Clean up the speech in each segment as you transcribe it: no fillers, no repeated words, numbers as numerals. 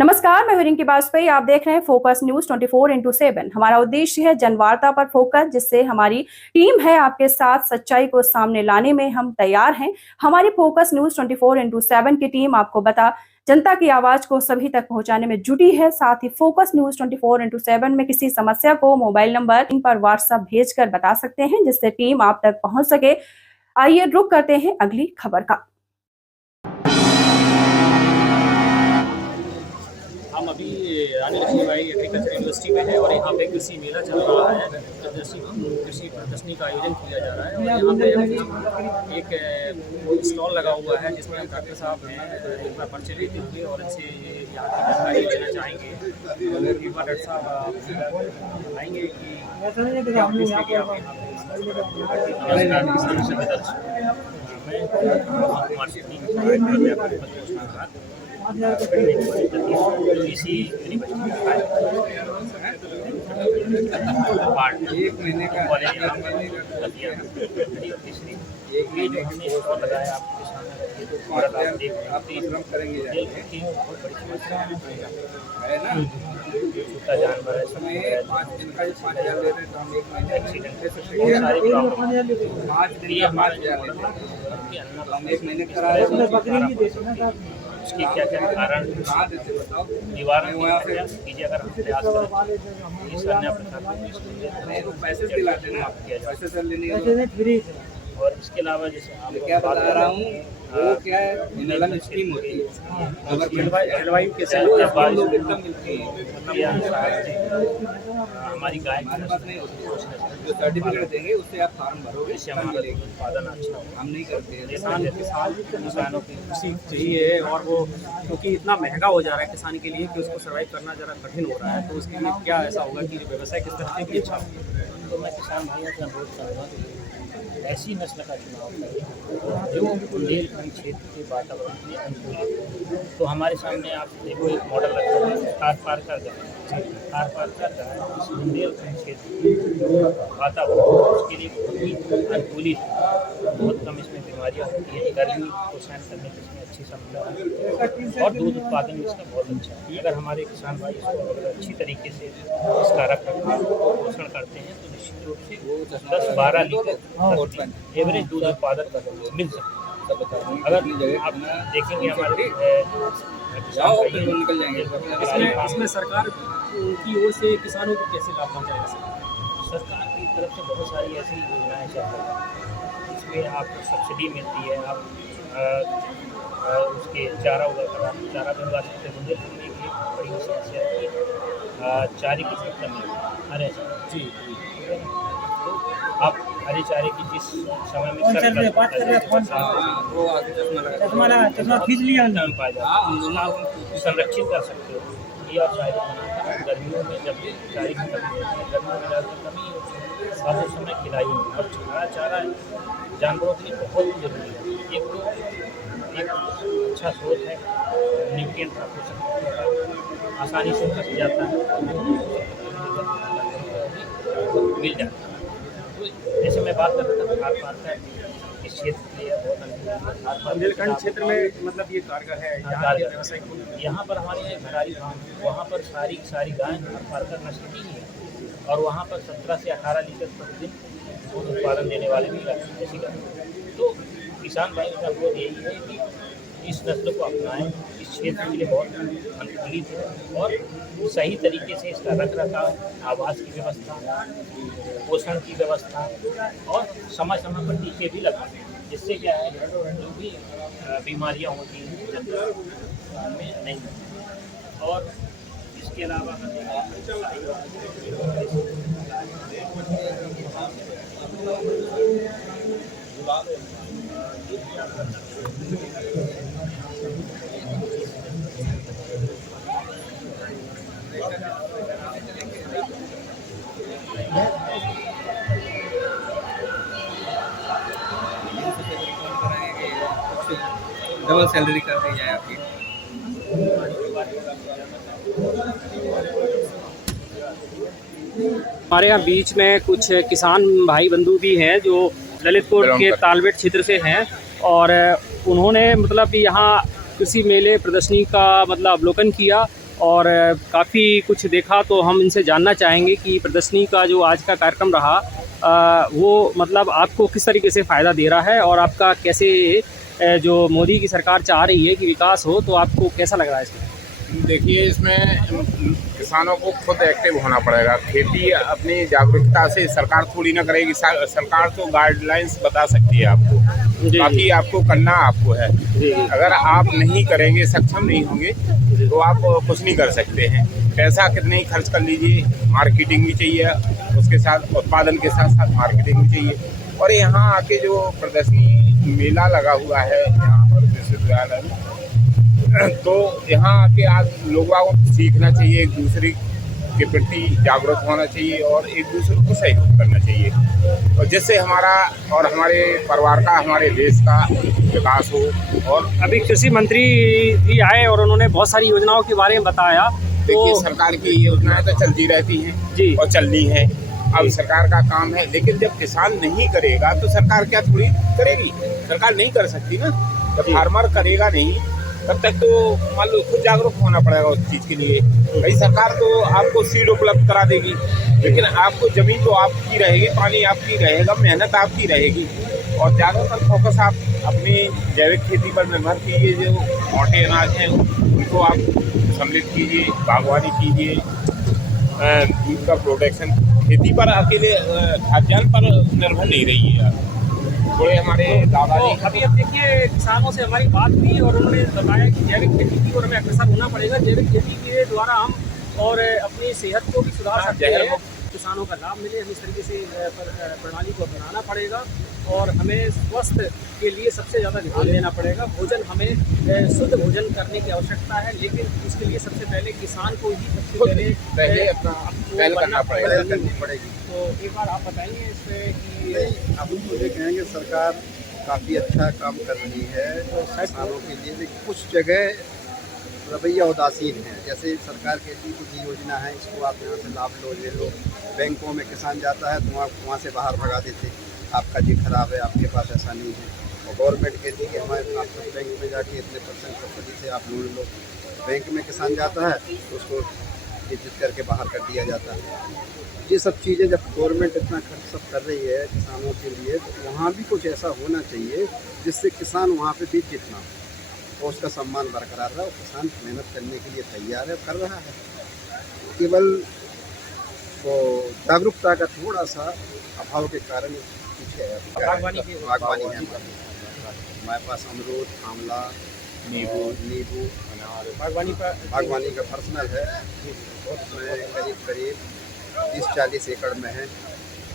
नमस्कार, मैं रिंकी वाजपेयी। आप देख रहे हैं फोकस न्यूज 24/7। हमारा उद्देश्य है जनवार्ता पर फोकस, जिससे हमारी टीम है आपके साथ सच्चाई को सामने लाने में हम तैयार हैं। हमारी फोकस न्यूज 24/7 की टीम आपको जनता की आवाज को सभी तक पहुंचाने में जुटी है। साथ ही फोकस न्यूज 24/7 में किसी समस्या को मोबाइल नंबर इन पर व्हाट्सएप भेजकर बता सकते हैं, जिससे टीम आप तक पहुंच सके। आइए रुक करते हैं अगली खबर का। हम अभी रानी लक्ष्मीबाई एग्रीकल्चर यूनिवर्सिटी में हैं और यहाँ पे कृषि मेला चल रहा है। कृषि प्रदर्शनी का आयोजन किया जा रहा है और यहाँ पे एक स्टॉल लगा हुआ है जिसमें हम डॉक्टर साहब हैं अपना परिचय देते हुए और इनसे यहाँ की जानकारी लेना चाहेंगे। एक बार डॉक्टर साहब बताएंगे कि क्या उद्देश्य लेके आप इसी एक महीने का लगाया आप करेंगे है ना। छोटा जानवर है, समय 5 दिन का 5,000 ले रहे हैं तो हम एक महीने एक्सीडेंट दे सकते हैं। 5 दिन का 5,000 लेते हैं तो हम एक महीने करा रहे हैं। उसकी क्या क्या कारण बताओ, निवारण कीजिए। अगर हम प्रयास करें पैसे दिलाते ना, पैसे सर लेने और इसके अलावा जैसे आप क्या बता रहा हूँ वो क्या है, मिलन स्कीम होती है। अगर जलवायु के साथ लोग एकदम मिलती है हमारी गाय की नहीं होती, जो सर्टिफिकेट देंगे उससे आप फॉर्म भरोगे, इससे हमारा उत्पादन अच्छा होगा। हम नहीं करते हैं। किसानों की खुशी चाहिए और वो क्योंकि इतना महंगा हो जा रहा है किसान के लिए कि उसको सर्वाइव करना ज़रा कठिन हो रहा है, तो उसके लिए क्या ऐसा होगा कि व्यवसाय किस तरह से भी अच्छा होगा। तो मैं किसान भाइयों का अनुरोध करूँगा ऐसी नस्ल का चुनाव करें जो बुंदेलखंड क्षेत्र के वातावरण के अनुकूल है। तो हमारे सामने आप देखो एक मॉडल रखा है कार पार्कर गाय। कार पार्कर गाय इस बुंदेलखंड क्षेत्र के वातावरण उसके लिए बहुत ही अनुकूलित है। बहुत कम इसमें बीमारियाँ होती है, गर्मी को सहन करने की इसमें अच्छी क्षमता है और दूध उत्पादन भी इसका बहुत अच्छा है। अगर हमारे किसान भाई इसको अच्छी तरीके से इसका रख रखाव पोषण करते हैं तो निश्चित रूप से 10-12 लीटर एवरेज दूध उत्पादन मिल सकता है। अगर आप देखेंगे हमारे निकल जाएंगे। इसमें सरकार की ओर से किसानों को कैसे लाभ पहुँचाएगा? सरकार की तरफ से बहुत सारी ऐसी योजनाएं चल रही हैं, इसमें आपको सब्सिडी मिलती है। आप उसके चारा उगा चारा बनवा सकते हैं। बुंदेलखंड में एक बड़ी समस्या है चारे की कमी है। हरे जी आप हरे चारे की जिस समय में संरक्षित कर सकते हो ये आप चारे गर्मियों में जब चारे की कमी होती है, गर्मियों में ज़्यादा कमी होती है, आप उस समय खिलाइए। और हरा चारा जानवरों के लिए बहुत जरूरी है। एक तो एक अच्छा स्रोत है न्यूट्रिएंट का पोषक आसानी से फंस जाता है, मिल जाता है। जैसे मैं बात कर रहा था कार पार्कर इस क्षेत्र के लिए बहुत बुंदेलखंड क्षेत्र में मतलब ये कारगर है। यहाँ पर हमारे यहाँ घरारी फार्म, वहाँ पर सारी गायें कार पार्कर नस्ल की ही है और वहाँ पर 17 से 18 लीटर प्रतिदिन दूध उत्पादन देने वाले भी ऐसी गाय। तो किसान भाई का अनुरोध यही है कि इस नस्ल को अपनाएं। इस क्षेत्र के लिए बहुत अनुकूलित है और सही तरीके से इसका रख रखाव, आवास की व्यवस्था, पोषण की व्यवस्था और समय समय पर टीके भी लगाएं, जिससे क्या है जो भी बीमारियां होती हैं में नहीं होती। और इसके अलावा डबल सैलरी कर दी जाए आपकी। हमारे यहाँ बीच में कुछ किसान भाई बंधु भी हैं जो ललितपुर के तालबेट क्षेत्र से हैं और उन्होंने मतलब यहाँ कृषि मेले प्रदर्शनी का मतलब अवलोकन किया और काफ़ी कुछ देखा। तो हम इनसे जानना चाहेंगे कि प्रदर्शनी का जो आज का कार्यक्रम रहा वो मतलब आपको किस तरीके से फ़ायदा दे रहा है, और आपका कैसे जो मोदी की सरकार चाह रही है कि विकास हो, तो आपको कैसा लग रहा है इसमें? देखिए, इसमें किसानों को खुद एक्टिव होना पड़ेगा। खेती अपनी जागरूकता से सरकार थोड़ी ना करेगी। सरकार तो गाइडलाइंस बता सकती है आपको, जी, बाकी आपको करना आपको है। जी, अगर आप नहीं करेंगे, सक्षम नहीं होंगे, तो आप कुछ नहीं कर सकते हैं। पैसा कितने ही खर्च कर लीजिए, मार्केटिंग भी चाहिए, उसके साथ उत्पादन के साथ साथ मार्केटिंग भी चाहिए। और यहाँ आके जो प्रदर्शनी मेला लगा हुआ है यहाँ पर विश्वविद्यालय में, तो यहाँ आके आज लोगों को सीखना चाहिए, एक दूसरे के प्रति जागरूक होना चाहिए और एक दूसरे को सहयोग करना चाहिए, और जिससे हमारा और हमारे परिवार का, हमारे देश का विकास हो। और अभी कृषि मंत्री भी आए और उन्होंने बहुत सारी योजनाओं के बारे में बताया। देखिए, तो सरकार की योजनाएं तो चलती रहती हैं जी, और चलनी है। अब सरकार का काम है, लेकिन जब किसान नहीं करेगा तो सरकार क्या थोड़ी करेगी? सरकार नहीं कर सकती ना। जब फार्मर करेगा नहीं तब तक तो मान लो खुद जागरूक होना पड़ेगा उस चीज़ के लिए। भाई सरकार तो आपको सीड उपलब्ध करा देगी, लेकिन आपको ज़मीन तो आपकी रहेगी, पानी आपकी रहेगा, मेहनत आपकी रहेगी। और ज़्यादातर फोकस आप अपनी जैविक खेती पर निर्भर कीजिए। जो मोटे अनाज हैं उनको आप सम्मिलित कीजिए, बागवानी कीजिए, दूध का प्रोडक्शन। खेती पर अकेले खाद्यान्न पर निर्भर नहीं रहिए आप। थोड़े हमारे दादाजी अभी अब देखिए, किसानों से हमारी बात हुई और उन्होंने बताया कि जैविक खेती की ओर हमें अग्रसर होना पड़ेगा। जैविक खेती के द्वारा हम और अपनी सेहत को भी सुधार सकते हैं, किसानों का लाभ मिले। हमें इस तरीके से प्रणाली को अपनाना पड़ेगा और हमें स्वास्थ्य के लिए सबसे ज़्यादा ध्यान देना पड़ेगा। भोजन, हमें शुद्ध भोजन करने की आवश्यकता है, लेकिन उसके लिए सबसे पहले किसान को ही सबसे पहले अपना पहल करना पड़ेगी। तो एक बार आप बताएंगे इस पर कि अब मुझे कहेंगे सरकार काफ़ी अच्छा काम कर रही है किसानों के लिए, लेकिन कुछ जगह रवैया उदासीन है। जैसे सरकार कहती है कुछ योजना है, इसको आप यहाँ से लाभ लो, ले लो। बैंकों में किसान जाता है तो वहाँ से बाहर भगा देते, आपका जी खराब है, आपके पास ऐसा नहीं है। और गवर्नमेंट कहती है कि हमारे आप बैंक में जाके इतने % सब्सिडी से आप लोन लो। बैंक में किसान जाता है तो उसको इज्जत करके बाहर कर दिया जाता है। ये सब चीज़ें जब गवर्नमेंट इतना खर्च सब कर रही है किसानों के लिए, तो वहाँ भी कुछ ऐसा होना चाहिए जिससे किसान वहाँ पे भी जितना और उसका सम्मान बरकरार रहा। और किसान मेहनत करने के लिए तैयार है, कर रहा है। केवल वो जागरूकता का थोड़ा सा अभाव के कारण पीछे है। बागवानी है हमारे पास, अमरूद, आंवला, नींबू, बागवानी का पर्सनल है। उसमें करीब 30-40 एकड़ में है।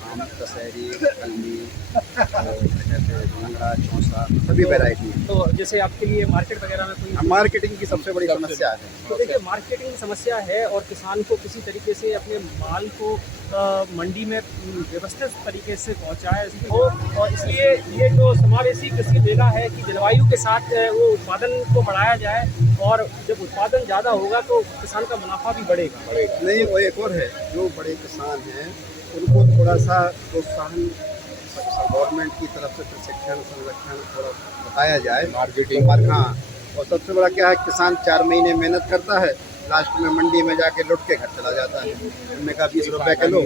आम, दशहरी, कलमी, लंगड़ा, चौसा, सभी वैरायटी है। तो जैसे आपके लिए मार्केट वगैरह में कोई मार्केटिंग की सबसे बड़ी समस्या है। तो देखिए, मार्केटिंग समस्या है और किसान को किसी तरीके से अपने माल को मंडी में व्यवस्थित तरीके से पहुंचाए हो, और इसलिए ये जो समावेशी कृषि मेला है कि जलवायु के साथ वो उत्पादन को बढ़ाया जाए, और जब उत्पादन ज़्यादा होगा तो किसान का मुनाफा भी बढ़ेगा। नहीं, वो एक और है, जो बड़े किसान हैं उनको थोड़ा सा प्रोत्साहन गवर्नमेंट की तरफ से प्रशिक्षण, संरक्षण थोड़ा बताया जाए, मार्केटिंग। हाँ, और सबसे बड़ा क्या है, किसान 4 महीने मेहनत करता है, लास्ट में मंडी में जाके लुट के घर चला जाता है। हमने कहा 20 रुपये किलो,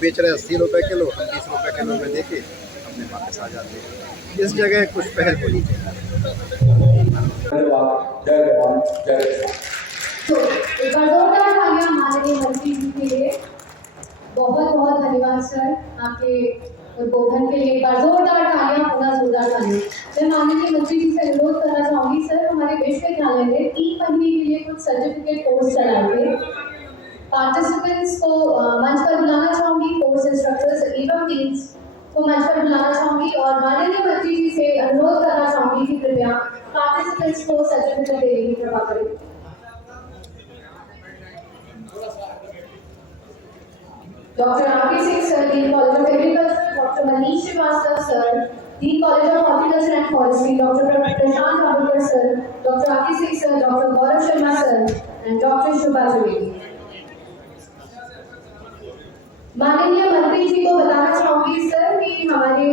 बेच रहे 80 रुपये किलो, 20 रुपये किलो में देके अपने वापस आ जाते हैं। इस जगह कुछ पहल होनी चाहिए। बहुत बहुत धन्यवाद सर, आपके उद्बोधन के लिए। एक बार जोरदार तालियां, पूरा जोरदार तालियां। मैं माननीय मंत्री जी से अनुरोध करना चाहूंगी सर, हमारे विश्वविद्यालय ने 3 महीने के लिए कुछ सर्टिफिकेट कोर्स चलाए थे। पार्टिसिपेंट्स को मंच पर बुलाना चाहूंगी, कोर्स इंस्ट्रक्टर्स एवं टीम्स को मंच पर बुलाना चाहूंगी, और माननीय मंत्री जी से अनुरोध करना चाहूंगी कि कृपया पार्टिसिपेंट्स को सर्टिफिकेट देने की कृपा करें। Dr. R.K. Singh sir, Dean College of Agriculture, Dr. Manish Srivastava sir, Dean College of Horticulture and Forestry, Dr. Prashant Rabukar sir, Dr. R.K. Singh sir, Dr. Gaurav Sharma sir, and Dr. Shubha Trivedi. माननीय मंत्री जी को बताना चाहूंगी sir कि हमारे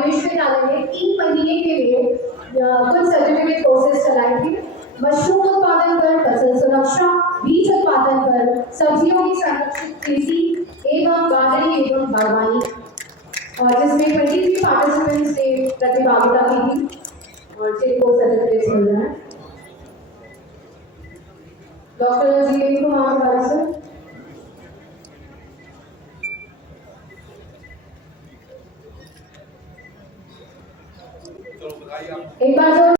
विश्वविद्यालय ने 3 महीने के लिए कुछ सर्टिफिकेट कोर्सेज चलाए थे। मशरूम उत्पादन पर, फसल सुरक्षा, बीज उत्पादन पर, सब्जियों की संरक्षित खेती एवं गार्डनिंग एवं बागवानी, और जिसमें 23 पार्टिसिपेंट्स ने प्रतिभागिता की थी और जिनको सर्टिफिकेट मिल रहा है। Doctor Jeevendra Kumar sir. एक बार